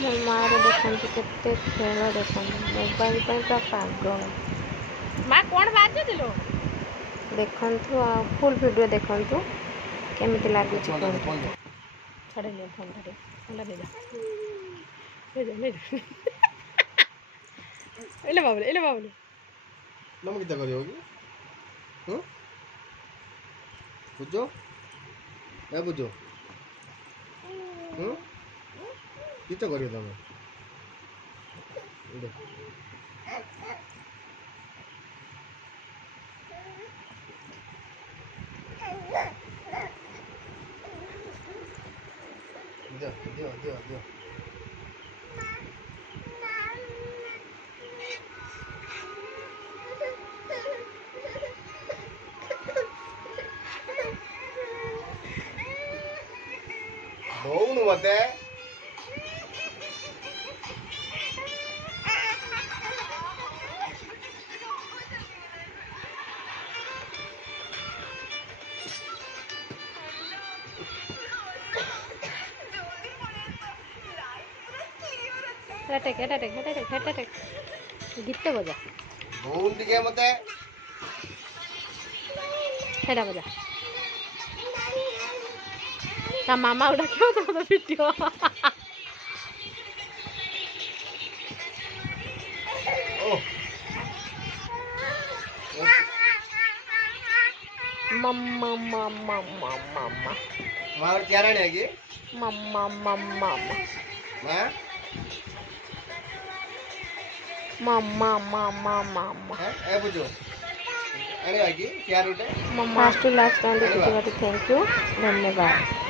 ମୋ ମାଆର ଦେଖନ୍ତୁ କେତେ ଖେଳ ଦେଖନ୍ତୁ ମୋବାଇଲ ପାଇଁ ପୁରା ପାଗଳ। ମା କ'ଣ ବାଜୁଥିଲୁ? ଦେଖନ୍ତୁ ଆଉ ଫୁଲ୍ ଭିଡ଼ିଓ ଦେଖନ୍ତୁ କେମିତି ଲାଗୁଛି କୁହନ୍ତୁ। ଛଡ଼େଇ ନିଅ ଫୋନ୍ଟା ଟିକେ ଫୋନ୍ଟା ନେଇଯାଅ ଏଲେ ବାବୁଲି ନମ କିତା କରିବ କି? ବୁଝ ଏ ବୁଝ କିତ କରିବ ତମେ? ଦିଅ ଦଉନୁ ମତେ। ଗୀତ ବଜା ଦଉନୁ ଟିକେ ମତେ। ସେଇଟା ବଜା ତା ମାମା ଡାକିବ ତ ପିଟିବ। मम्मा मम्मा मम्मा माँ और क्या रहने की? मम्मा मम्मा माँ मम्मा मम्मा मम्मा ए बुझो अरे आगे क्या रूट है? मम्मा फास्ट टू लास्ट टाइम देखिथिबाରୁ थैंक यू धन्यवाद।